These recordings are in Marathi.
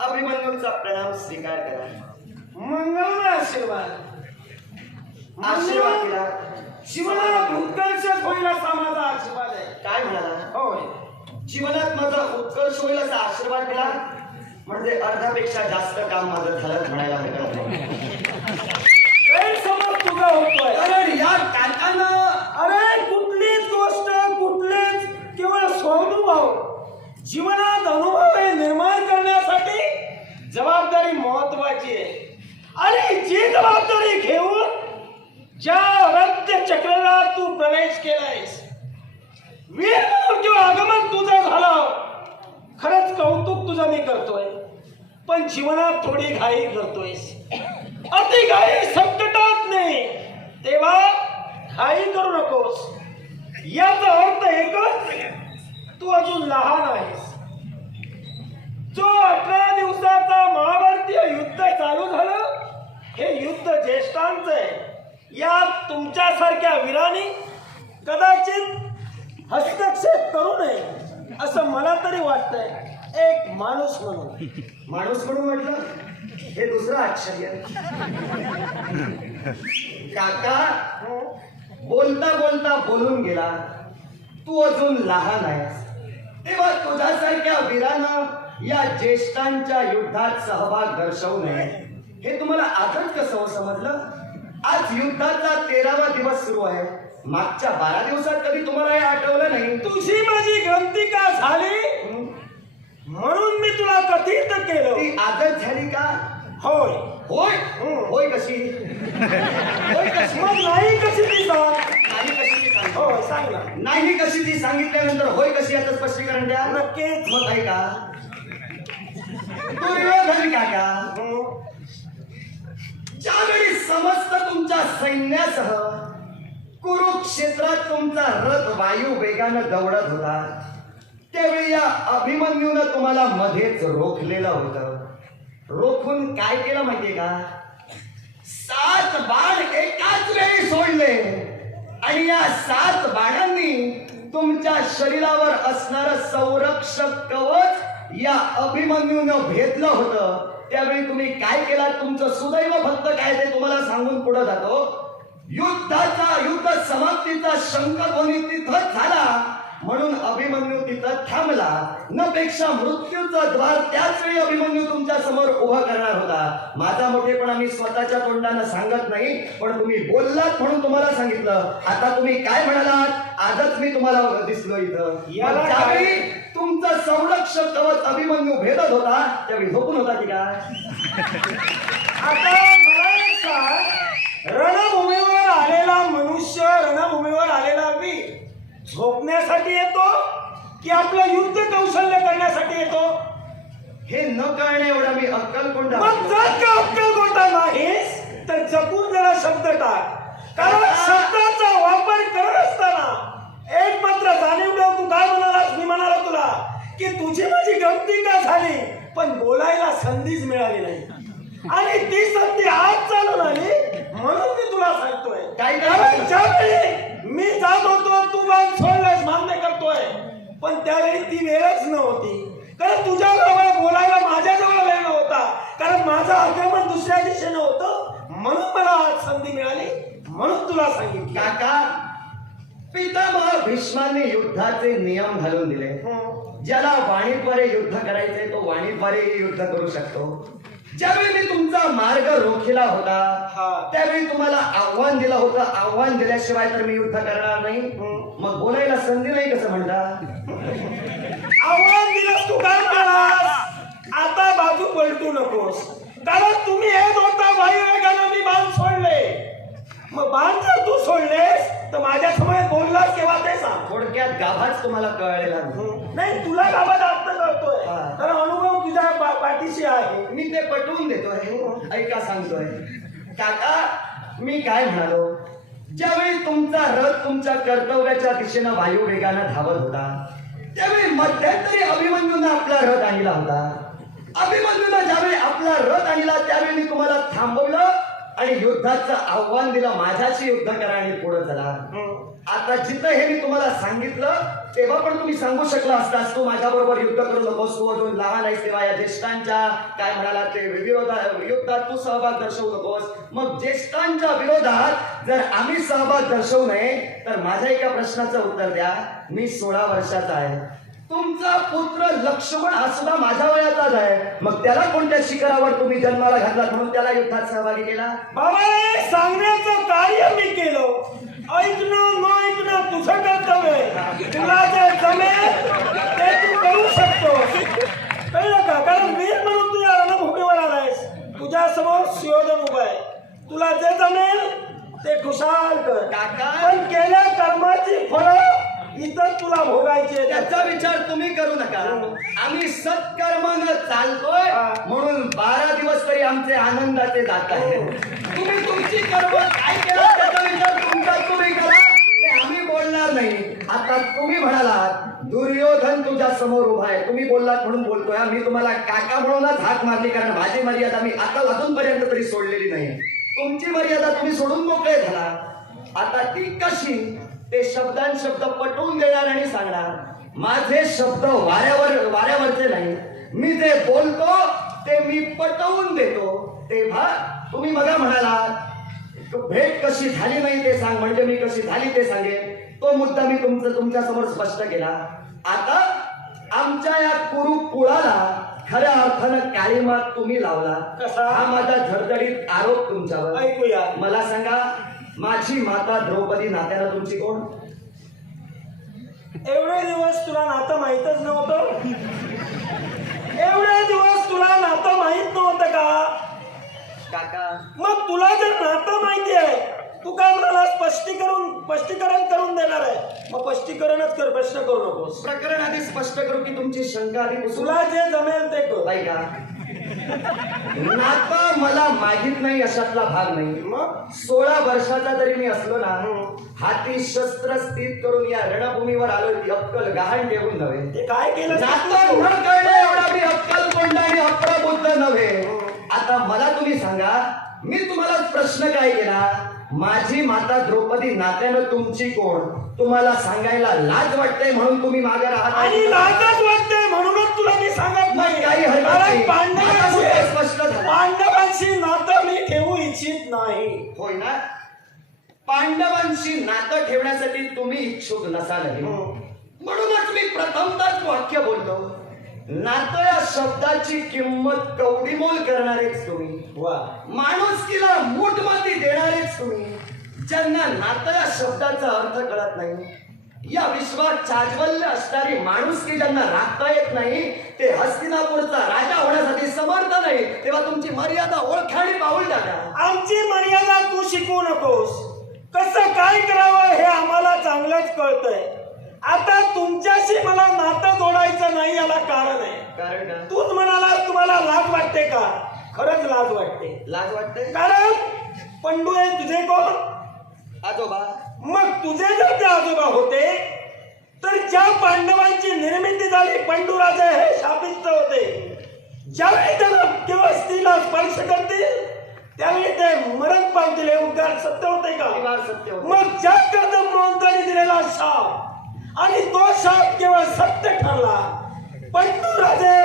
अभिमन्यूचा प्रणाम स्वीकार करा. मंगल आशीर्वाद. आशीर्वाद दिला. जीवनाला उत्कर्षच होईल असा माझा आशीर्वाद आहे. काय म्हणाला? होय, जीवनात माझा उत्कर्ष होईल असा आशीर्वाद दिला म्हणजे अर्ध्यापेक्षा जास्त काम माझं झालं म्हणायला हरकत नाही. गैरसमज तुझा होतोय. अरे या काकानं अरे कुठलीच गोष्ट, कुठलीच केवळ स्वानुभव, जीवनात अनुभव हे निर्माण करण्यासाठी जबाबदारी महत्वाची आहे. आणि जी जबाबदारी घेऊन ज्या रद्द चक्राला तू प्रवेश केलायस, वीर म्हणून किंवा आगमन तुझं झालं, खरंच कौतुक तुझं मी करतोय. पण जीवनात थोडी घाई करतोयस. अति घाई संकटात नाही, तेव्हा घाई करू नकोस. याचा अर्थ एकच, तू अजून लहान आहेस. जो 18 दिवसाचा महाभारतीय युद्ध चालू झालं, हे युद्ध ज्येष्ठांचं आहे. यात तुमच्यासारख्या वीरांनी कदाचित हस्तक्षेप करू नये असं मला तरी वाटतंय, एक माणूस म्हणून. माणूस म्हणून म्हटलं, हे दुसरं आश्चर्य. काका बोलता बोलता बोलून गेला, तू अजून लहान आहेस. तेव्हा तुझ्यासारख्या वीरानं या ज्येष्ठांच्या युद्धात सहभाग दर्शवू नये हे तुम्हाला आजच कसं समजलं? आज युद्धाचा 13वा दिवस सुरू आहे. मागच्या 12 दिवसात कधी तुम्हाला हे आठवलं नाही? तुझी माझी गलती का झाली म्हणून मी तुला कथित केलं. ती आजच झाली का? होय. होय. होय कशी? होय कशी? मग नाही कशी ती सांग. नाही कशी ती सांग. होय सांग ना. नाही कशी ती सांगितल्यानंतर होय कशी याचं स्पष्टीकरण द्या. नक्कीच. मग आहे का दुर्योधन काका ज्यावेळी समस्त तुमच्या सैन्यासह कुरुक्षेत्रात तुमचा रथ वायू वेगानं दौडत होता, त्यावेळी या अभिमन्यूनं तुम्हाला मध्येच रोखलेलं होतं. रोखून काय केलं माहितीये का? 7 बाण एकाच वेळी सोडले आणि या 7 बाणांनी तुमच्या शरीरावर असणारं संरक्षक कवच या अभिमन्यूनं भेदलं होतं. त्यावेळी तुम्ही काय केलं? तुमचं सुदैव फक्त काय ते तुम्हाला सांगून पुढे जातो. युद्ध समाप्तीचा शंखध्वनी तिथंच झाला म्हणून अभिमन्यू तिथं थांबला. न पेक्षा मृत्यूचं द्वार त्याच वेळी अभिमन्यू तुमच्या समोर उभं करणार होता. माझा मोठेपणा मी स्वतःच्या तोंडानं सांगत नाही, पण तुम्ही बोललात म्हणून तुम्हाला सांगितलं. आता तुम्ही काय म्हणालात? आजच मी तुम्हाला दिसलो इथं. त्यावेळी तुमचं संरक्षक कवच अभिमन्यू भेदत होता, त्यावेळी झोपून होता की काय? आता मला एक सांग, रणभूमीवर आलेला मनुष्य, रणभूमीवर आलेला वीर झोपण्यासाठी येतो की आपलं युद्ध कौशल्य करण्यासाठी येतो? हे न कळणे एवढा मी अक्कलकोंडा. मग जर का अक्कलकोंडा नाहीस तर जपून जरा शब्द टाक. कारण शब्दाचा वापर करत असताना एक मात्र जाणीव ठेव. तू काय म्हणालास? मी म्हणाला तुला की तुझी माझी गलती का झाली, पण बोलायला संधीच मिळाली नाही. आणि ती संधी आज चालून आली म्हणून मी तुला सांगतोय. कारण ज्यावेळी मी जात होतो तू बाण सोडलंस, मान्य करतोय, पण त्यावेळी ती वेळच नव्हती. कारण तुझ्या जवळ बोलायला माझ्याजवळ वेळ नव्हता. कारण माझं आक्रमण दुसऱ्या दिशेनं होतं म्हणून मला आज संधी मिळाली म्हणून तुला सांगितलं. काका पितामह भीष्माने युद्धाचे नियम घालून दिले. ज्याला वाणीद्वारे युद्ध करायचे तो वाणीद्वारे युद्ध करू शकतो. ज्यावेळी मी तुमचा मार्ग रोखला होता त्यावेळी तुम्हाला आव्हान दिलं होतं. आव्हान दिल्याशिवाय तर मी युद्ध करणार नाही. मग बोलायला संधी नाही कसं म्हणता? आव्हान दिलं तू काय म्हणालास? आता बाजू पलटू नकोस. कारण तुम्ही हे होता वायू वेगानं मी बाण सोडले. मग बाण जर तू सोडलेस तर माझ्या समोर बोललास केव्हा ते सांग. थोडक्यात गाभाच तुम्हाला कळलेला नाही. तुला गावात आत्ता कळतोय कारण अनुभव तुझ्या पाठीशी आहे. मी ते पटवून देतोय. ऐका सांगतोय काका मी काय म्हणालो. ज्यावेळी तुमचा रथ तुमच्या कर्तव्याच्या दिशेनं वायू वेगानं धावत होता त्यावेळी मध्यंतरी अभिमन्यूनं आपला रथ आणला होता. अभिमन्यूनं ज्यावेळी आपला रथ आणला त्यावेळी मी तुम्हाला थांबवलं आणि युद्धाचं आव्हान दिलं. माझ्याशी युद्ध करा आणि पुढे चला. आता जिथं हे मी तुम्हाला सांगितलं तेव्हा पण तुम्ही सांगू शकला असतास तू माझ्याबरोबर युद्ध करू नकोस, तू अजून लहान आहेस, तेव्हा या ज्येष्ठांच्या काय म्हणाला ते युद्धात तू सहभाग दर्शवू नकोस. मग ज्येष्ठांच्या विरोधात जर आम्ही सहभाग दर्शवू नये तर माझ्या एका प्रश्नाचं उत्तर द्या. मी 16 वर्षाचा आहे, तुमचा पुत्र लक्ष्मण हा सुद्धा माझ्या वयाचाच आहे, मग त्याला कोणत्या शिखरावर तुम्ही जन्माला घातला म्हणून त्याला युद्धात सहभागी केला? बाबा हे सांगण्याचं कार्य मी केलं, ऐकणं न ऐकणं तुझं कर्तव्य आहे. तुला जे जमेल ते तू करू शकतो, कळलं का? कारण वीर म्हणून तू या रणभूमीवर आलायस, तुझ्या समोर सुयोधन उभा आहे, तुला जे जमेल ते खुशाल कर. काका, पण केल्या कर्माची फळं इतर तुला भोगायची आहेत. त्याचा विचार तुम्ही करू नका. आम्ही सत्कर्मानं चालतोय म्हणून 12 दिवस तरी आमचे आनंदाचे जात आहे. तुम्ही तुमची कर्म काय केलं त्याचा विचार तुमचा तुम्ही करा, ते आम्ही बोलणार नाही. आता तुम्ही म्हणालात दुर्योधन तुझ्या समोर उभा आहे, तुम्ही बोललात म्हणून बोलतोय. मी तुम्हाला काका म्हणूनच हाक मारली, कारण माझी मर्यादा मी आता अजूनपर्यंत तरी सोडलेली नाही. तुमची मर्यादा तुम्ही सोडून मोकळे झाला. आता ती कशी ते शब्द पटवून देणार आणि सांगणार. माझे शब्द वाऱ्यावरचे नाही, मी जे बोलतो ते मी पटवून देतो. तेव्हा तुम्ही बघा म्हणालात भेट कशी झाली नाही ते सांग, म्हणजे मी कशी झाली ते सांगेन. तो मुद्दा मी तुमच्या समोर स्पष्ट केला. आता आमच्या या कुरुकुळाला खऱ्या अर्थानं काळीमात तुम्ही लावला. कसा? हा माझा धडधडीत आरोप तुमच्यावर. ऐकूया. मला सांगा, माझी माता द्रौपदी नात्याला तुमची कोण? एवढे दिवस तुला नातं माहीतच नव्हतं? एवढे दिवस तुला नातं माहीत नव्हतं का? काका, मग तुला जर नातं माहिती आहे, तू काय म्हणाला स्पष्टीकरण करून देणार आहे, मग स्पष्टीकरणच कर, प्रश्न करू नकोस. प्रकरण आधी स्पष्ट करू की तुमची शंका आधी तुला जे जमेल ते कर. ऐका, नातं मला माहित नाही अशातला भाग नाही. मग 16 वर्षाचा जरी मी असलो ना, हाती शस्त्र स्थित करून या रणभूमीवर आलो, ती अक्कल गहाण ठेवून नव्हे. ते काय केलं? नातं न कळणे एवढा मी अक्कलकोंड आणि अप्रबुद्ध नव्हे. आता मला तुम्ही सांगा, मी तुम्हाला प्रश्न काय केला? माझी माता द्रौपदी नात्यानं तुमची कोण? तुम्हाला सांगायला लाज वाटते म्हणून तुम्ही मागे राहत आणि लाजच वाटते म्हणूनच तुला मी सांगत नाही. काही हरकत नाही. स्पष्ट झालं. पांडवांशी नातं मी ठेवू इच्छित नाही. होय ना? पांडवांशी नातं ठेवण्यासाठी तुम्ही इच्छुक नसालही, म्हणूनच मी प्रथमतःच वाक्य बोलतो. नातं या शब्दाची किंमत कवडीमोल करणारेच तुम्ही, वा, माणुसकीला मूठमती देणारेच तुम्ही. ज्यांना नातं या शब्दाचा अर्थ कळत नाही, या विश्वात चाज्वल्य असणारी माणुसकी ज्यांना राखता येत नाही, ते हस्तिनापूरचा राजा होण्यासाठी समर्थ नाही, तेव्हा तुमची मर्यादा ओळखा आणि पाऊल टाका. आमची मर्यादा तू शिकवू नकोस. कसं काय करावं हे आम्हाला चांगलंच कळतंय. आता तुमच्याशी मला नातं जोडायचं नाही, याला कारण आहे. कारण का? तूच म्हणाला तुम्हाला लाज वाटते का? खरंच लाज वाटते. लाज वाटते? कारण पंडू हे तुझे कोण? आजोबा. मग तुझे जर ते आजोबा होते तर ज्या पांडवांची निर्मिती झाली, पंडूराजे हे शापित होते. ज्यावेळी त्यांना केवळ स्त्रीला स्पर्श करतील त्यावेळी ते मरण पावतील, हे उद्गार सत्य होते का? सत्य होते. मग ज्या कर्दम मोहनतांनी दिलेला शाप आणि तो शाप केवळ सत्य ठरला, पंडूराजे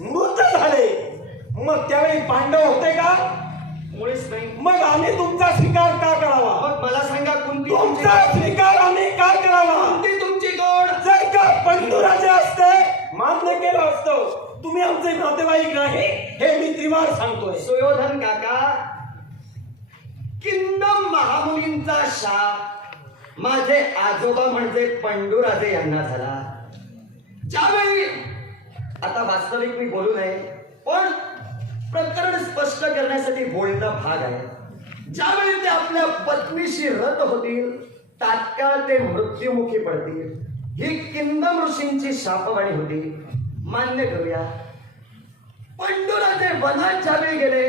मृत झाले, मग त्यावेळी पांडव होते का? मुळीच नाही. मग आम्ही तुमचा स्वीकार का करावा? मग मला सांगा, कोणती तुमचा स्वीकार आम्ही का करावा? कोणती तुमची कोण? जर का पंडूराजे असते मान्य केलं असतं, तुम्ही आमचे नातेवाईक नाही हे मी त्रिवार सांगतोय. सुयोधन काका, किंदम महामुनींचा शाप माझे आजोबा म्हणजे पंडूराजे यांना झाला. ज्यावेळी, आता वास्तविक मी बोलू नये, पण प्रकरण स्पष्ट करण्यासाठी बोलणं भाग आहे. ज्यावेळी ते आपल्या पत्नीशी रत होतील, तात्काळ ते मृत्युमुखी पडतील, ही किंदम ऋषींची शापवाणी होती. मान्य करूया. पंडूराजे वनात ज्यावेळी गेले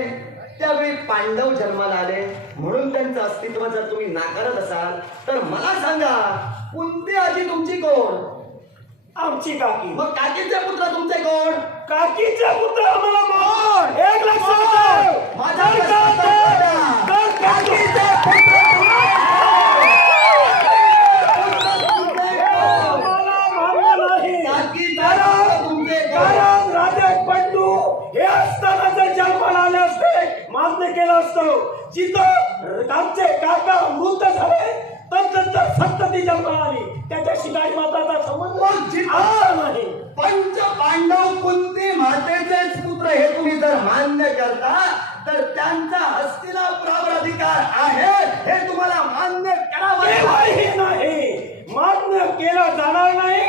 त्यावेळी पांडव जन्माला आले, म्हणून त्यांचं अस्तित्व जर तुम्ही नाकारत असाल तर मला सांगा, कुंती आजी तुमची कोण? आमची काकी. मग काकीचे पुत्र तुमचे कोण? काकीचे पुत्र आम्हाला कोण? एक लक्षात माझ्या काकीचे पुत्र असताना जर जन्माला आले असते मान्य केलं असतं. जिथं आमचे काका मृत झाले तर संतती जन्माला आली त्याच्याशी गाडी माताचा संबंध आला नाही. पंच पांडव कुंती मातेचेच पुत्र हे तुम्ही जर मान्य करता तर त्यांचा हस्तिनापुरावर अधिकार आहे हे तुम्हाला मान्य करावं केव्हाही नाही मान्य केलं जाणार नाही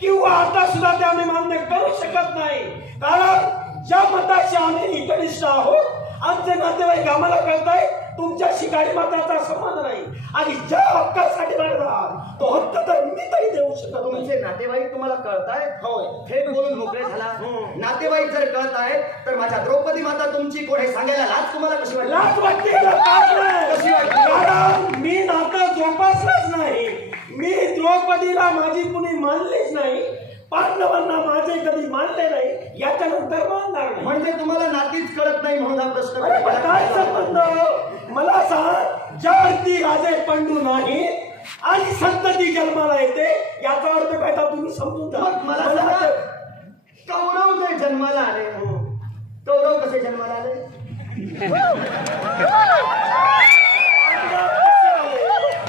किंवा आता सुद्धा ते आम्ही मान्य करू शकत नाही. कारण ज्या मताशी आम्ही कनिष्ठ आहोत आमचे नातेवाईक आम्हाला कळताय तुमच्याशी गाडी माताचा संबंध नाही आणि ज्या हक्कासाठी लढत आहात तो हक्क तर मी तरी देऊ शकत नाही. तुमचे नातेवाईक तुम्हाला कळताय होय थेट बोलून मोकळे झाला. नातेवाईक जर कळताय तर माझ्या द्रौपदी माता तुमची कोण हे सांगायला लाज तुम्हाला कशी वाटली? लाज वाटते का? लाज नाही. कशी वाटली? कारण मी नातं जोपासलंच नाही. मी द्रौपदीला माझी कुणी मानलीच नाही. पांडवांना माझे कधी मानले नाही याच्यानंतर मानणार नाही. म्हणजे तुम्हाला नातीच कळत नाही म्हणून हा प्रश्न अरे पण काय संबंध? मला सांग ज्या अर्थी राजे पंडू नाही आणि संतती जन्माला येते याचा अर्थ काय तर तुम्ही समजून घ्या. मग मला सांगा, कौरव जे जन्माला आले कौरव कसे जन्माला आले?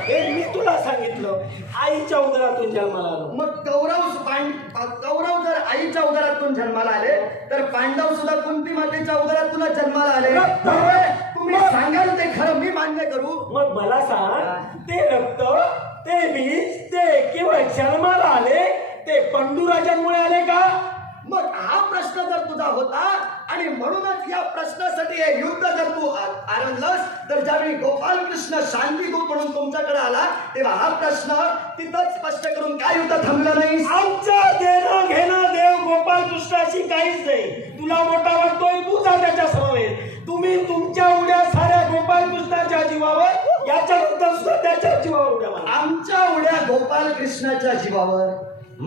हे मी तुला सांगितलं आईच्या उदरातून जन्माला आलो. मग कौरव जर आईच्या उदरातून जन्माला आले तर पांडव सुद्धा कुंती मातेच्या उदरातून जन्माला आले. तुम्ही सांगाल ते खरं मी मान्य करू. मग मला सांग ते रक्त ते बीज ते केवळ जन्माला आले ते पंडूराजांमुळे आले का? मग हा प्रश्न जर तुझा होता आणि म्हणूनच या प्रश्नासाठी हे युद्ध जर तू आरंभलंस तर ज्यावेळी गोपाल कृष्ण शांतीदूत म्हणून तुमच्याकडे आला तेव्हा हा प्रश्न तिथंच स्पष्ट करून काय युद्ध थांबलं नाही? आमचं देणं घेणं देव गोपाल कृष्णाशी काहीच नाही. तुला मोठा वाटतोय तू जा त्याच्या समवेत. तुम्ही तुमच्या उड्या साऱ्या गोपाल कृष्णाच्या जीवावर याच्यानंतर सुद्धा त्याच्या जीवावर उड्या मारा. आमच्या उड्या गोपाल कृष्णाच्या जीवावर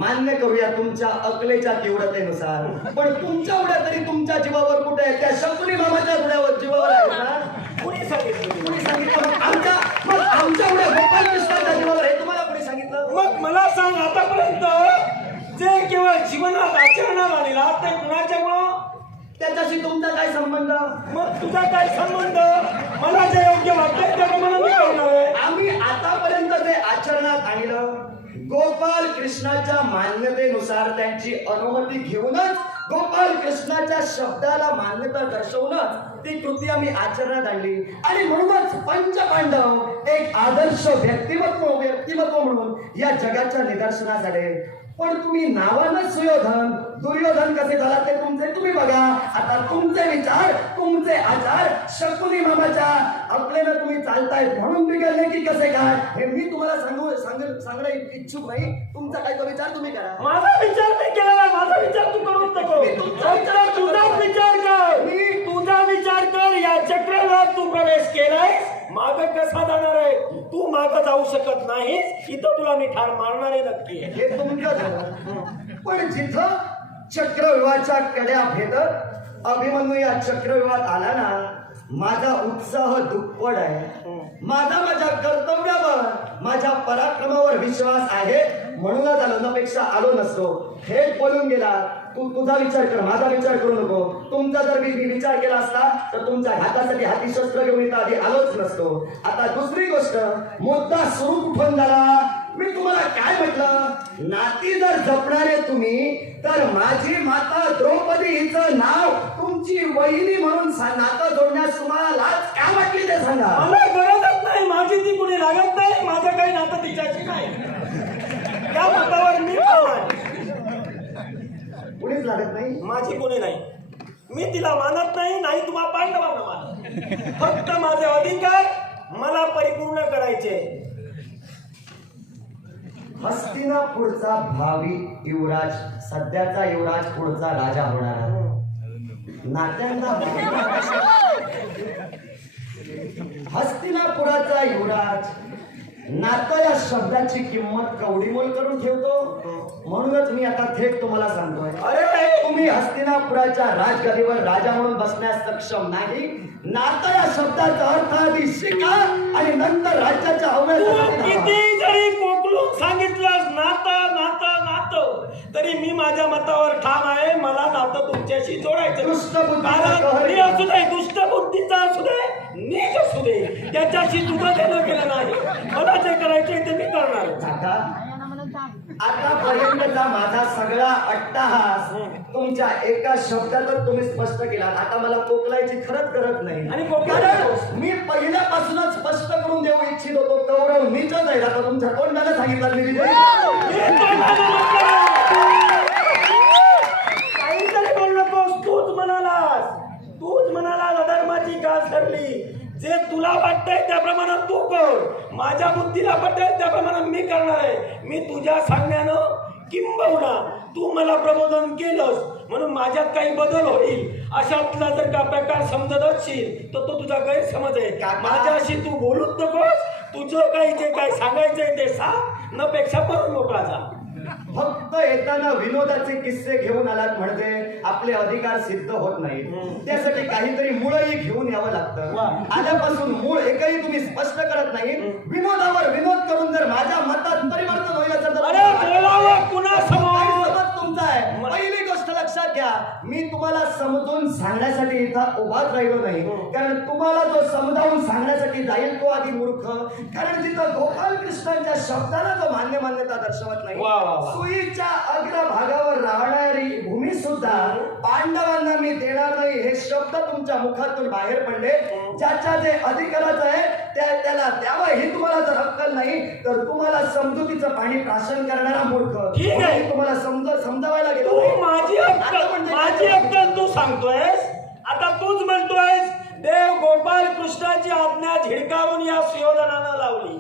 मान्य करूया तुमच्या अकलेच्या तीव्रतेनुसार. पण तुमच्या उड्या तरी तुमच्या जीवावर कुठे आहे? त्या शकुनी मामाच्या उड्यावर जीवावर आहे ना? कुणी सांगितलं? कुणी सांगितलं? मग आमच्या उड्या गोपाल कृष्णाच्या जीवावर हे तुम्हाला कुणी सांगितलं? मग मला सांग आतापर्यंत जे केवळ जीवनात आचरणात आलेला ते कुणाच्यामुळं? त्याच्याशी तुमचा काय संबंध? मग तुझा काय संबंध? मला जे योग्य वाटतंय त्याप्रमाणे मी करणार आहे. आम्ही आतापर्यंत जे आचरणात आणलं गोपाल कृष्णाच्या मान्यतेनुसार त्यांची अनुमती घेऊनच गोपाल कृष्णाच्या शब्दाला मान्यता दर्शवूनच ती कृती आम्ही आचरणात आणली आणि म्हणूनच पंचपांडव एक आदर्श व्यक्तिमत्व म्हणून या जगाच्या निदर्शनास आले. पण तुम्ही नावानं सुयोधन दुर्योधन कसे झाला ते तुम्ही बघा. आता तुमचे विचार तुमचे आचार शकुनी मामाच्या आपल्याला तुम्ही चालतायत म्हणून बिघडले की कसे काय हे मी तुम्हाला सांगणं इच्छुक नाही. तुमचा काय तो विचार तुम्ही करा. माझा विचार मी केलेला माझा विचार तू करू नको. फक्त तुझाच विचार कर. मी तुझा विचार कर. या चक्रव्यूहात तू प्रवेश केलाय माग कसा जाणार आहे? तू माग जाऊ शकत नाहीस. इथं तुला मी ठार मारणार आहे नक्की. हे तुमचं झालं. पण जिथं चक्रव्यूहाच्या कड्या भेदत अभिमन्यू या चक्रव्यूहात आला ना माझा उत्साह दुप्पट आहे. माझ्या कर्तव्यावर माझ्या पराक्रमावर विश्वास आहे म्हणूनच आलो नपेक्षा आलो नसतो. थेट बोलून गेला तू तुझा विचार कर माझा विचार करू नको. तुमचा जर मी विचार केला असता तर तुमच्या हातासाठी हाती शस्त्र घेऊन इथं आधी आलोच नसतो. आता दुसरी गोष्ट मुद्दा सुरू कुठून झाला? मी तुम्हाला काय म्हटलं? नाती जर जपणारे तुम्ही तर माझी माता द्रौपदी हिचं नाव तुमची वहिनी म्हणून नातं जोडण्यास तुम्हाला लाज काय वाटली ते सांगा. मला गरजच नाही. माझी ती कुणी लागत नाही. माझं काही नातं तिच्याशी नाही. त्या मतावर मी कुणीच लागत नाही. माझी कोणी नाही. मी तिला मानत नाही नाही तुम्हा पांडवांना मानत. फक्त माझे अधिकार मला परिपूर्ण करायचे. हस्तिनापूरचा भावी युवराज सध्याचा युवराज पुढचा राजा होणारा नात्यांना हस्तिनापुराचा युवराज नातं या शब्दाची किंमत कवडीमोल करून ठेवतो. म्हणूनच मी आता थेट तुम्हाला सांगतोय अरे तुम्ही हस्तिनापुराच्या राजगदीवर राजा म्हणून बसण्यास सक्षम नाही. नातं या शब्दाचा अर्थ आधी शिका आणि नंतर राज्याच्या किती जरी कोकलून सांगितलं नातं नातं नातं तरी मी माझ्या मतावर ठाम आहे. मला नातं तुमच्याशी जोडायचं. दुष्टबुद्धी असू दे, दुष्ट बुद्धीचा असू दे, नीच असू दे, त्याच्याशी तुझं देणं केलं नाही. मला जे करायचंय ते मी करणार. काका आतापर्यंतचा माझा सगळा अट्टहास तुमच्या एका शब्दातच तुम्ही स्पष्ट केला. आता मला कोकलायची खरंच गरज नाही. आणि कोकला कारण मी पहिल्यापासूनच स्पष्ट करून देऊ इच्छित होतो कौरव नीचच आहे. आता तुमच्या तोंडाने सांगितलं मी विजयी. काहीतरी बोल नकोस. तूच म्हणालास अधर्माची गाज धरली. जे तुला वाटतंय त्याप्रमाणे तू कर. माझ्या बुद्धीला पटेल त्याप्रमाणे मी करणार आहे. मी तुझ्या सांगण्यानं किंबहुना तू मला प्रबोधन केलंस म्हणून माझ्यात काही बदल होईल अशातला जर का प्रकार समजत असशील तर तो तुझा गैरसमज आहे. माझ्याशी तू बोलूच नकोस. तुझं काही जे काय सांगायचंय ते सांग, न पेक्षा पळून मोकळा जा. फक्त येताना विनोदाचे किस्से घेऊन आलात म्हणजे आपले अधिकार सिद्ध होत नाही. त्यासाठी काहीतरी मूळही घेऊन यावं लागतं. आल्यापासून मूळ एकही तुम्ही स्पष्ट करत नाही. विनोदावर विनोद करून जर माझ्या मतात परिवर्तन होईल असेल तर अरे बोलावं पुन्हा समोर. समज तुमचा आहे. पहिली गोष्ट लक्षात घ्या, मी तुम्हाला समजून सांगण्यासाठी इथं उभाच राहिलो नाही. कारण तुम्हाला जो समजावून सांगण्यासाठी जाईल तो आधी मूर्ख. कारण तिथं गोपाल कृष्णांच्या शब्दाला जो मान्यता दर्शवत नाही. सुईच्या अग्रभागावर राहणारी भूमी सुद्धा पांडवांना मी देणार नाही हे शब्द तुमच्या मुखातून बाहेर पडले. ज्याच्या जे अधिकाराचं आहे त्याला द्यावं ही तुम्हाला जर अक्कल नाही तर तुम्हाला समजुतीचं पाणी प्राशन करणारा मूर्ख. ठीक आहे, तुम्हाला समजावायला गेलो. माझी अक्कल तू सांगतोयस. आता तूच म्हणतोयस देव गोपाल कृष्णाची आज्ञा झिडकारून या सुयोधनानं लावली.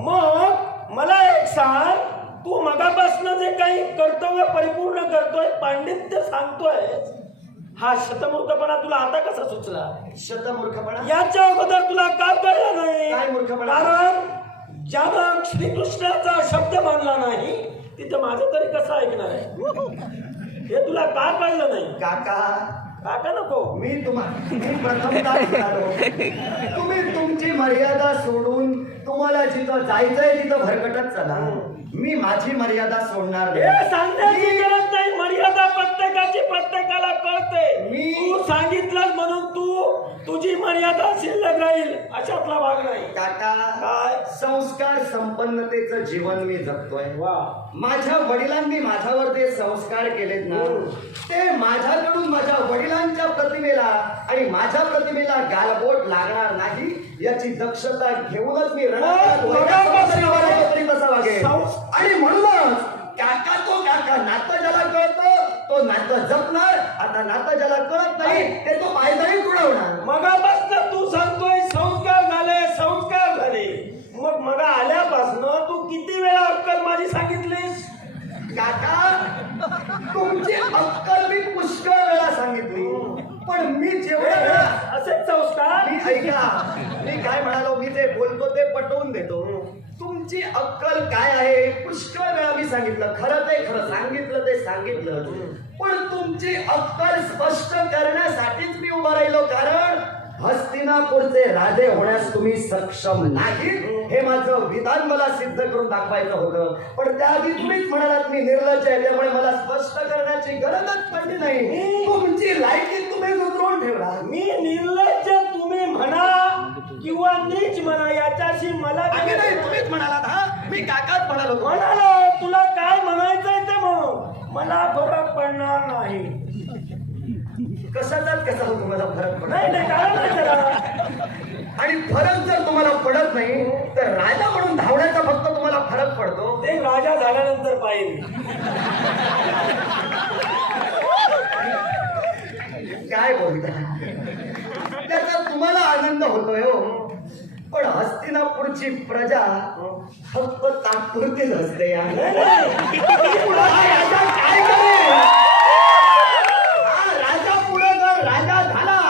मग मला एक सांग, तू मगापासून जे काही कर्तव्य परिपूर्ण करतोय, पांडित्य सांगतोय, हा शतमूर्खपणा तुला आता कसा सुचला? शतमूर्खपणा याच्या अगोदर तुला का कळलं नाही? काय मूर्खपणा? कारण ज्यानं श्रीकृष्णाचा शब्द मानला नाही तिथं माझं तरी कसं ऐकणार आहे हे तुला का कळलं नाही? काका नको. मी प्रथमतः म्हणालो, तुम्ही तुमची मर्यादा सोडून तुम्हाला जिथं जायचंय तिथं भरकटत चला. मी माझी मर्यादा सोडणार नाही. सांगण्याची गरज नाही. मर्यादा प्रत्येकाची प्रत्येकाला कळते. तू सांगितलं म्हणून तुझी मर्यादा शिल्लक राहील अशातला भाग नाही. काका काय संस्कार संपन्नतेचं जीवन मी जगतोय. वा, माझ्या वडिलांनी माझ्यावर ते संस्कार केलेत ना, ते माझ्याकडून माझ्या वडिलांच्या प्रतिमेला आणि माझ्या प्रतिमेला गालबोट लागणार नाही याची दक्षता घेऊनच मी कसा वागेल. आणि म्हणूनच काका तो काका, नातं ज्याला कळतं तो नातं जपणार. आता नातं ज्याला कळत नाही ते तो पायदळी तुडवणार. मगापासून तू सांगतोय संस्कार झाले. मग आल्यापासून तू किती वेळा अक्कल माझी सांगितलीस? काका तुमची अक्कल मी पुष्कळ वेळा सांगितली, पण मी जेवढ्या वेळा असेच संस्कार. मी ऐका, मी काय म्हणालो, मी जे बोलतो ते पटवून देतो. तुमची अक्कल काय आहे पुष्कळ वेळा मी सांगितलं. खरं ते खरं, सांगितलं ते सांगितलं. पण तुमची अक्कल स्पष्ट करण्यासाठीच मी उभा राहिलो. कारण हस्तिनापूरचे राजे होण्यास तुम्ही सक्षम नाही हे माझं विधान मला सिद्ध करून दाखवायचं होतं. पण त्याआधी तुम्हीच म्हणालात मी निर्लज्ज आहे, त्यामुळे मला स्पष्ट करण्याची गरजच पडली नाही. तुमची लायकी तुम्ही उतरवून ठेवला. मी निर्लज्ज तुम्ही म्हणा किंवा नीच म्हणा याच्याशी मला नाही. तुम्हीच म्हणालात. हा, मी काकाच म्हणालो. तुला काय म्हणायचंय ते मग मला फरक पडणार नाही. कशाचाच कसा तुम्हाला फरक पडत नाही कारण नाही त्याला. आणि फरक जर तुम्हाला पडत नाही तर राजा म्हणून धावण्याचा फक्त तुम्हाला फरक पडतो. ते राजा झाल्यानंतर पाहिजे. काय बोलता? त्याचा तुम्हाला आनंद होतोय हो, पण हस्तिनापूरची प्रजा फक्त तात्पुरतीच असते. काय करेल? राजा पुढे जर राजा झाला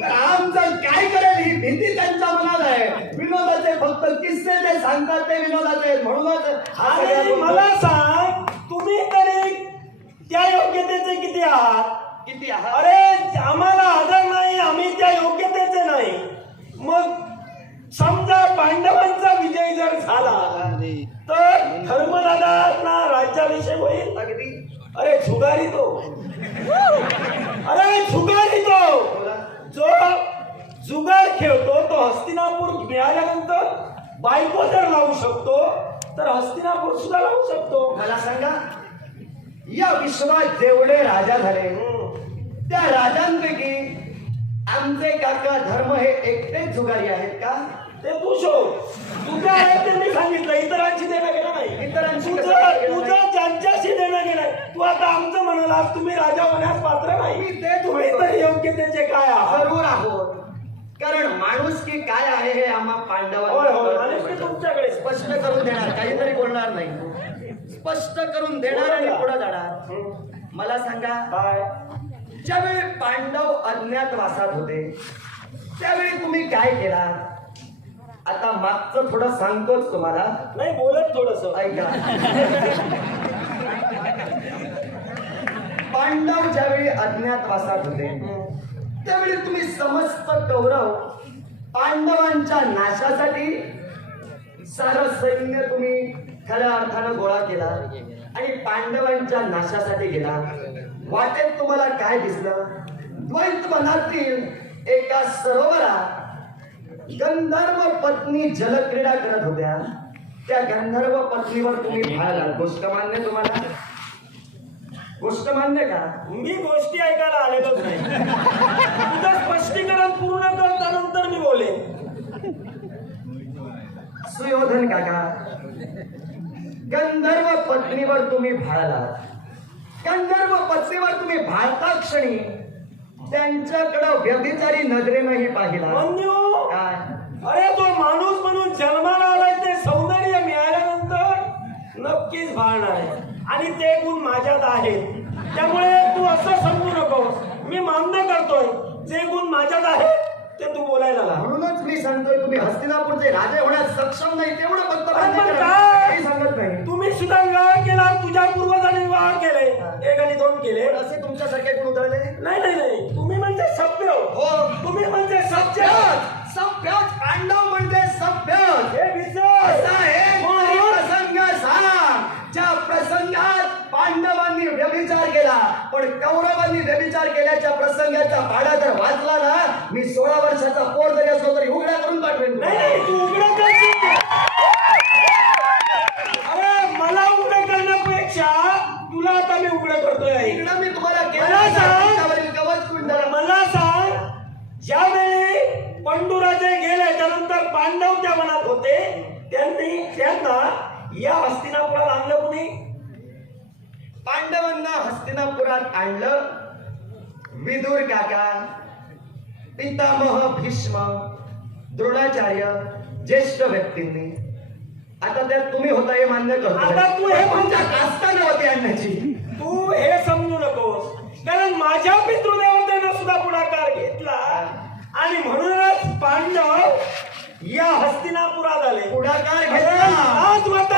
तर आमचं काय करेल ही भीती त्यांच्या मनात आहे. विनोदाचे फक्त किस्से जे सांगतात ते विनोदाचे. म्हणूनच मला सांग, तुम्ही तरी त्या योग्यतेचे किती आहात? अरे आम्हाला आदर नाही, आम्ही त्या योग्यतेचे नाही. मग समजा पांडवांचा विजय जर झाला तर धर्मराजांना राज्याभिषेक होईल. अरे झुगारी तो जुगार खेळतो तो हस्तिनापूर मिळाल्यानंतर बायको जर लावू शकतो तर हस्तिनापूर सुद्धा लावू शकतो. मला सांगा, या विश्वात जेवढे राजा झाले त्या राजांपैकी आमचे काका धर्म हे एकटेच जुगारी आहेत का? ते तू शोध. तुझ्या आहे ते मी सांगितलं, इतरांची देणं घेणं नाही. इतरांची तुझं कसं देणं तुझं ज्यांच्याशी देणं घेणं. तू आता आमचं म्हणालास तुम्ही राजा होण्यास पात्र नाही. मी ते तुम्ही तर योग्यतेचे काय आहात? जरूर आहोत, कारण माणूस की काय आहे हे आम्हा होय होय, पांडवांना माणूस मी तुमच्याकडे स्पष्ट करून देणार, काहीतरी बोलणार नाही, स्पष्ट करून देणार आणि पुढे जाणार. मला सांगा, काय ज्यावेळी पांडव अज्ञातवासात होते त्यावेळी तुम्ही काय केला? आता मागचं थोडं सांगतोच तुम्हाला, नाही बोलत थोडस. ऐका. पांडव ज्यावेळी अज्ञातवासात होते त्यावेळी तुम्ही समस्त कौरव पांडवांच्या नाशासाठी सारं सैन्य तुम्ही खऱ्या अर्थानं गोळा केला आणि पांडवांच्या नाशासाठी गेला. वाटेत तुम्हाला काय दिसलं? द्वैतवनातील एका सरोवरात गंधर्व पत्नी जलक्रीडा करत होत्या. त्या गंधर्व पत्नीवर तुम्ही भाळला. गोष्ट मान्य तुम्हाला? गोष्ट मान्य का? मी गोष्टी ऐकायला आलेलोच नाही. तुझं स्पष्टीकरण पूर्ण कर, त्यानंतर मी बोलेन. सुयोधन काका, गंधर्व पत्नीवर तुम्ही भाळला. गंधर्व पत्नीवर तुम्ही भाळता क्षणी त्यांच्याकडे व्यभिचारी नजरेनंही पाहिला. मन्यू, काय? अरे तो माणूस म्हणून जन्माला आलाय ते सौंदर्य मिळाल्यानंतर नक्कीच भाळणार आहे आणि ते गुण माझ्यात आहेत. त्यामुळे तू असं समजू नकोस. मी मान्य करतोय जे गुण माझ्यात आहेत ते तू बोलायला लाग. म्हणूनच मी सांगतोय तुम्ही हस्तिनापूरचे राजे होण्यास सक्षम नाही, तेवढं फक्त मान्य पण करा. काय? काही सांगत नाही. तुम्ही सुद्धा विवाह केला, तुझ्या पूर्वजांनी विवाह केले, 1 आणि 2 केले. पण असे तुमच्यासारखे कोण उधळले? नाही नाही नाही, तुम्ही म्हणजे सभ्य. हो. तुम्ही म्हणजे सत्य. सभ्यच पांडव म्हणजे सभ्यच. हे विसर. असा एक तरी प्रसंग सांग ज्या प्रसंगात पांडवांनी व्यभिचार केला पण कौरवांनी व्यभिचार केल्याच्या प्रसंगाचा पाडा जर वाचला ना, मी 16 वर्षाचा पोर जरी असलो तरी उघडा करून पाठवेन. नाही नाही, तू उघडं करशील. अरे मला उघडं करण्यापेक्षा तुला आता मी उघडं करतोय. इकडं मी तुम्हाला मला सांग. केलं कवच कुंडल. मला सांग, ज्यावेळी पंडुराजे गेले त्यानंतर पांडव त्या मनात होते, त्यांना या हस्तिनापुरात आणलं कुणी? पांडवांना हस्तिनापुरात आणलं विदुर काका, पितामह भीष्म, द्रोणाचार्य, ज्येष्ठ व्यक्तींनी. आता त्यात तुम्ही होता हे मान्य करतो. आता तू हे तुमच्या कास्तानं होती आणण्याची. तू हे समजू नकोस, कारण माझ्या पितृदेवतेनं सुद्धा पुढाकार घेतला आणि म्हणूनच पांडव या हस्तिनापुरात आले. पुढाकार घेतला. आज मला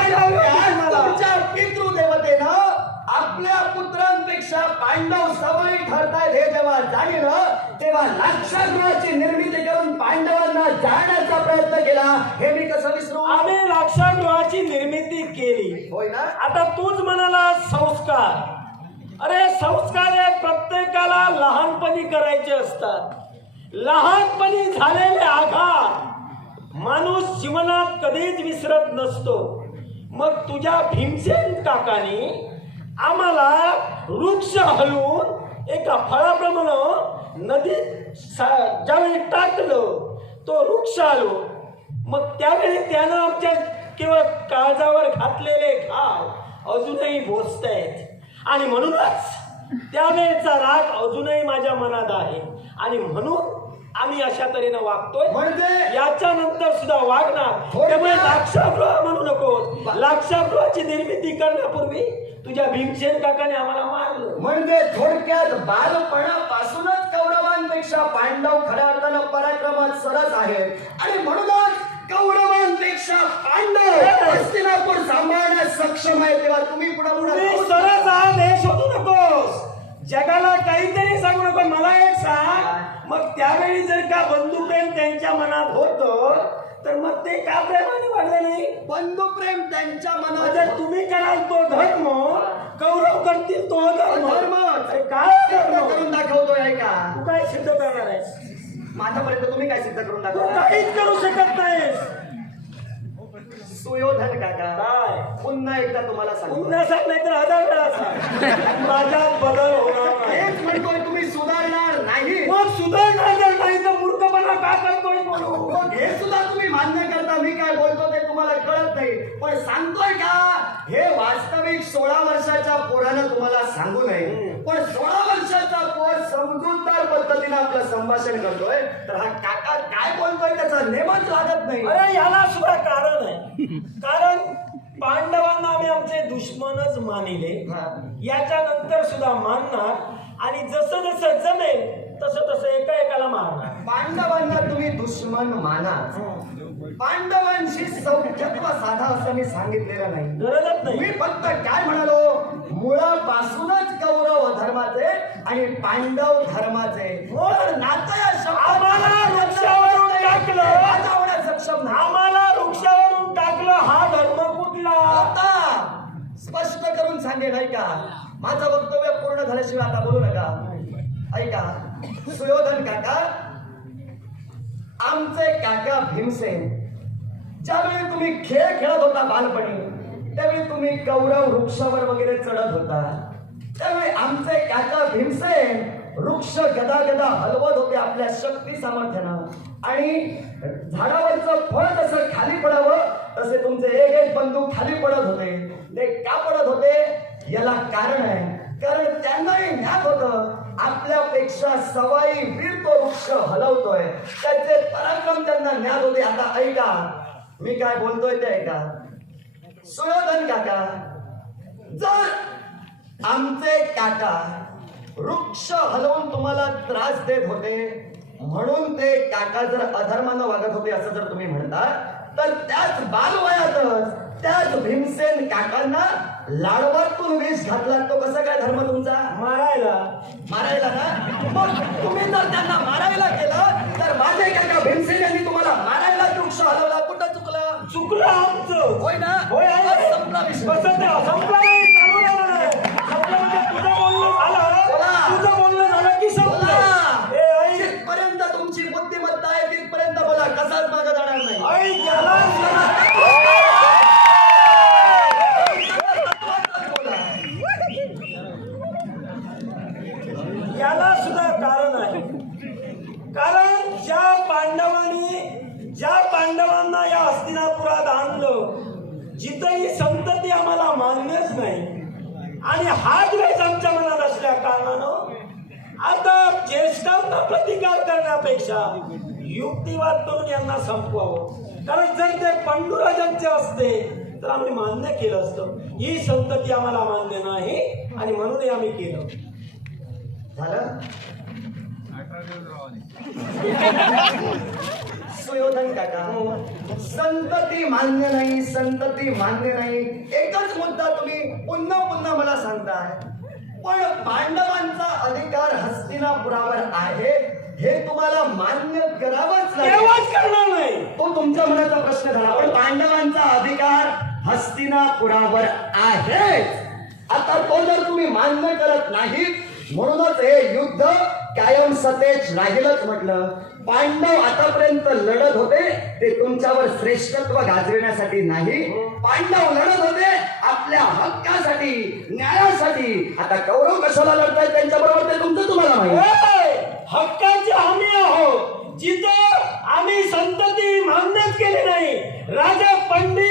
तुमच्या पितृदेवतेनं आपल्या पुत्रांपेक्षा पांडव सबळी ठरतायत हे जेव्हा जाणलं तेव्हा लाक्षागृहाची निर्मिती करून पांडवांना जाळण्याचा प्रयत्न केला. हे मी कसं विसरू? आम्ही लाक्षागृहाची निर्मिती केली, होय ना? आता तूच म्हणाला संस्कार. अरे संस्कार हे प्रत्येकाला लहानपणी करायचे असतात. लहानपणी झालेले आघात माणूस जीवनात कधीच विसरत नसतो. मग तुझ्या भीमसेन काकानी आम्हाला वृक्ष हलवून एका फळाप्रमाणे नदीत ज्यावेळी टाकलं तो वृक्ष आलो, मग त्यावेळी त्यानं आमच्या केवळ काळजावर घातलेले घाव अजूनही बोचतायत आणि म्हणूनच त्यावेळेचा राग अजूनही माझ्या मनात आहे आणि म्हणून आम्ही अशा तऱ्हेनं वागतोय. म्हणजे याच्यानंतर सुद्धा वागणार. त्यामुळे लाक्षागृह म्हणू नकोस. लाक्षागृहाची निर्मिती करण्यापूर्वी तुझ्या भीमसेन काकाने आम्हाला मारलं. म्हणजे थोडक्यात बालपणापासूनच कौरवांपेक्षा पांडव खऱ्या अर्थानं पराक्रमात सरस आहेत आणि म्हणूनच कौरवांपेक्षा पांडव हस्तिनापूर सांभाळण्यास सक्षम आहे. तेव्हा तुम्ही पुढे सरस आहात हे शोधू नकोस. जगाला काहीतरी सांगू नको. मला एक सांग, मग त्यावेळी जर का बंधुप्रेम त्यांच्या मनात होतं तर मग ते का प्रेमाने वाढले नाही? बंधुप्रेम त्यांच्या मनात. म्हणजे तुम्ही कराल तो धर्म, कौरव करतील तो धर्म. धर्म काय करून दाखवतोय का? तू काय सिद्ध करणार आहेस? माझ्यापर्यंत तुम्ही काय सिद्ध करून तू दाखवा? काहीच करू शकत नाहीस. सुयोधन काका, काय पुन्हा एकदा तुम्हाला सांगतो, पुन्हा सांग नाही तर 1000 वेळा सांग. माझ्यात बदल होणार नाही. हेच म्हणतोय तुम्ही सुधारणार नाही. मग सुधारणार जर नाही तर मूर्खपणा का करतोय बोलू? मग हे सुद्धा तुम्ही मान्य करता, मी काय बोलतो ते तुम्हाला कळत नाही. पण सांगतोय का, हे वास्तविक 16 वर्षाच्या पोरानं तुम्हाला सांगू नये. पण 16 वर्षाचा पोर समजूतदार पद्धतीने आपलं संभाषण करतोय, तर हा काका काय बोलतोय त्याचा नेमच लागत नाही. अरे याला सुद्धा कारण आहे. कारण पांडवांना आम्ही आमचे दुश्मनच मानिले, हा. याच्यानंतर सुद्धा मानणार आणि जसं जसं जमेल तसं तसं एका एकाला मारणार. पांडवांना तुम्ही दुश्मन माना, पांडवांशी सौख्यत्व साधा असं मी सांगितलेलं नाही. गरजच मी नाही. फक्त काय म्हणालो, मुळापासूनच कौरव धर्माचे आणि पांडव धर्माचे तर नातं या आम्हाला वृक्षावरून टाकलं. सक्षम नाही. आम्हाला वृक्षावरून टाकलं, हा धर्म कुठला? आता स्पष्ट करून सांगे नाही का, माझं वक्तव्य पूर्ण झाल्याशिवाय आता बोलू नका. ऐका, सुयोधन काका, आमचे काका भीमसेन, ज्यावेळी तुम्ही खेळ खेळत होता बालपणी, त्यावेळी तुम्ही कौरव वृक्षावर वगैरे चढत होता, त्यावेळी आमचे काका भीमसेन वृक्ष गदा गदा हलवत होते आपल्या शक्ती सामर्थ्यानं, आणि झाडावरचं फळ जसं खाली पडावं तसे तुमचे एक एक बंदूक खाली पडत होते. ते का पडत होते याला कारण आहे, कारण त्यांनाही ज्ञात होतं आपल्यापेक्षा सवाई वीर तो वृक्ष हलवतोय, त्याचे पराक्रम त्यांना ज्ञात होते. आता ऐका, मी काय बोलतोय ते ऐका. सुयोधन काका, जर आमचे काका वृक्ष हलवून तुम्हाला त्रास देत होते म्हणून ते काका जर अधर्मानं वागत होते असं जर तुम्ही म्हणता, तर त्याच बालवयातच त्याच भीमसेन काकांना लाडवातून विष घातला. तो कसा काय धर्म तुमचा? मारायला. मारायला ना? मग तुम्ही जर त्यांना मारायला केलं तर माझे काका भीमसेन यांनी तुम्हाला मारायला वृक्ष हलवला. कुठं चुकलं? चुकलं आमचं. होय ना? होय आहे. बस संपला विषय. कसं ते संपला नाही, चांगलं नाही. संपलं म्हणजे तुझं बोलणं झालं, बोला. तुझं बोलणं झालं की संपलं. बोला. ए, ऐक. जिथपर्यंत तुमची बुद्धिमत्ता आहे तिथपर्यंत बोला, कसाच मागं जाणार नाही. ऐक, याला याला सुद्धा कारण आहे. कारण ज्या पांडवांना या हस्तिनापुरात आणलं, जिथंही संतती आम्हाला मान्यच नाही आणि हा द्वेष आमच्या मनात असल्या कारणानं आता ज्येष्ठांना प्रतिकार करण्यापेक्षा युक्तिवाद करून यांना संपवावं. कारण जर ते पांडुराजांचे असते तर आम्ही मान्य केलं असतं. ही संतती आम्हाला मान्य नाही आणि म्हणून आम्ही केलं. झालं? सुयोधन काका, संतती मान्य नाही, संतती मान्य नाही, एकच मुद्दा तुम्ही पुन्हा पुन्हा मला सांगताय. पण पांडवांचा अधिकार हस्तिनापुरावर आहे हे तुम्हाला मान्य करावंच लागेल. केव्हाच करणार नाही. तो तुमच्या मनाचा प्रश्न झाला. पण पांडवांचा अधिकार हस्तिनापुरावर आहे. आता तो जर तुम्ही मान्य करत नाही, म्हणूनच हे युद्ध कायम सतेज राहीलच म्हटलं. पांडव आतापर्यंत लढत होते ते तुमच्यावर श्रेष्ठत्व गाजविण्यासाठी नाही, पांडव लढत होते आपल्या हक्कासाठी, न्यायासाठी. आता कौरव कशाला लढतायत त्यांच्याबरोबर ते तुमचं तुम्हाला माहिती. हक्काचे आम्ही आहोत. जिथं आम्ही संतती मान्यच केली नाही, राजा पंडू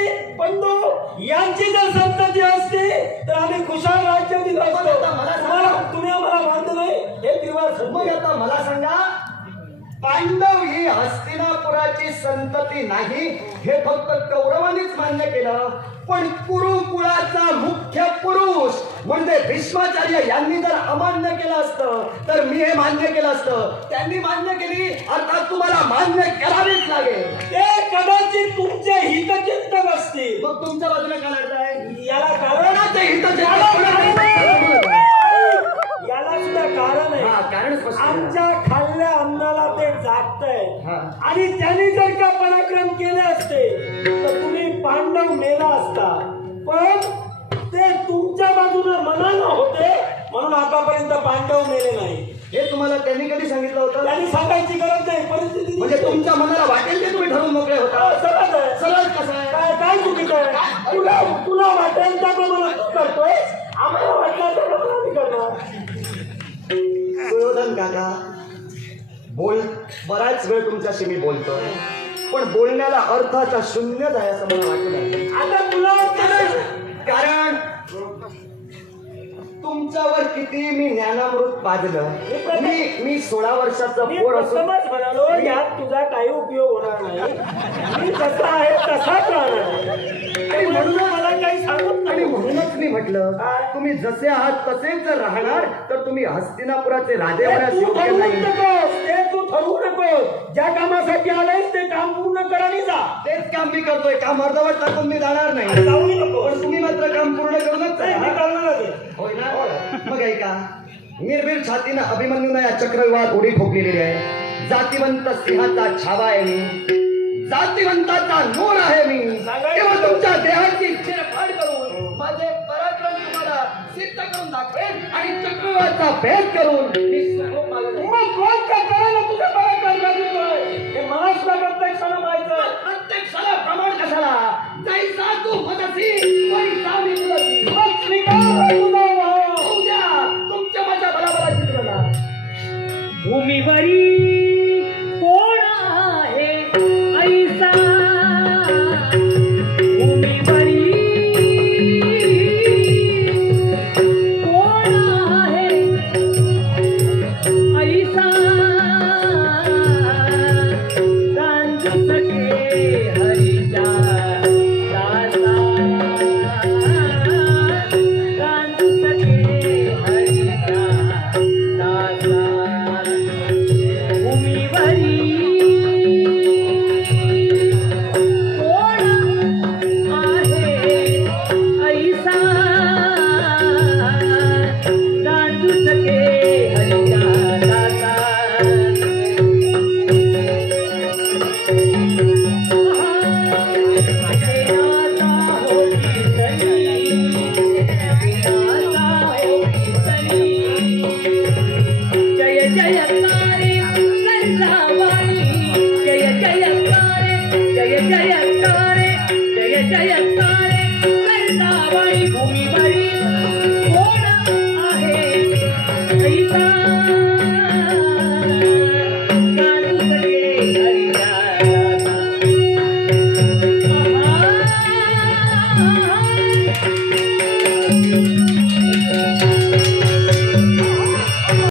यांची जर संतती असते तर आम्ही खुशाल राज्य दिलं असतं. तुम्ही आम्हाला मान्य नाही हे दिवस. मग आता मला सांगा, पांडव ही हस्तिनापुराची संतती नाही हे फक्त कौरवांनीच मान्य केलं, पण कुरुकुळाचा मुख्य पुरुष म्हणजे भीष्माचार्य यांनी जर अमान्य केलं असतं तर मी हे मान्य केलं असतं. त्यांनी मान्य केली, अर्थात तुम्हाला मान्य करावीच लागेल. ते कदाचित तुमचे हितचिंतक असतील. मग तुमच्या बाजूला का लढताय? याला कारण याला सुद्धा कारण आहे. कारण आमच्या खाल्ल्या अन्नाला ते जागतंय हा. आणि त्यांनी जर का पराक्रम केले असते तर तुम्ही पांडव मेला असता. पण ते तुमच्या बाजूने मनानं होते म्हणून आतापर्यंत पांडव मेले नाही. हे तुम्हाला त्यांनी कधी सांगितलं होतं? त्यांनी सांगायची गरज नाही. तुमच्या मनाला वाटेल ते तुम्ही ठरवून मोकळे होता. सरळ आहे. सरळ कसं आहे? काय काय चुकीचं आहे? तुला वाटेल त्याप्रमाणे तू करतोय, आम्हाला वाटलं त्याप्रमाणे आम्ही करणार. सुयोधन काका, बराच वेळ तुमच्याशी मी बोलतोय, पण बोलण्याला अर्थाचा शून्यच आहे असं मला वाटू लागलं. आता तुला कारण तुमच्यावर किती मी ज्ञानामृत पाजलं. मी 16 वर्षाचा मी पोर असून प्रथमच म्हणालो यात तुझा काही उपयोग होणार नाही. मी जसा आहे तसाच राहणार. आणि म्हणून मला काही सांगत आणि नाही. म्हणूनच मी म्हटलं तुम्ही जसे आहात तसेच जर राहणार तर तुम्ही हस्तिनापुराचे राजे ते होण्यास तू योग्य ठरवू नाही. नकोस, ते तू ठरवू नकोस. ज्या कामासाठी आलायस ते काम पूर्ण कर आणि जा. तेच काम मी करतोय. काम अर्धवट टाकून मी जाणार नाही. जाऊही नको. पण तुम्ही मात्र काम पूर्ण करूनच नाही, मी चला. करणारच आहे. होय ना? मग ऐका, निर्भीड छातीनं अभिमन्यूनं या चक्रव्यूहात उडी ठोकलेली आहे. जातिवंत सिंहाचा छावा आहे मी, जातिवंताचा नूर आहे मी. तेव्हा तुमच्या देहाची चिरफाड करून माझे पराक्रम तुम्हाला सिद्ध करून दाखवेन आणि चक्रव्यूहाचा भेद करून मी स्वरूप मागेन. मग कोण का करायला तुझा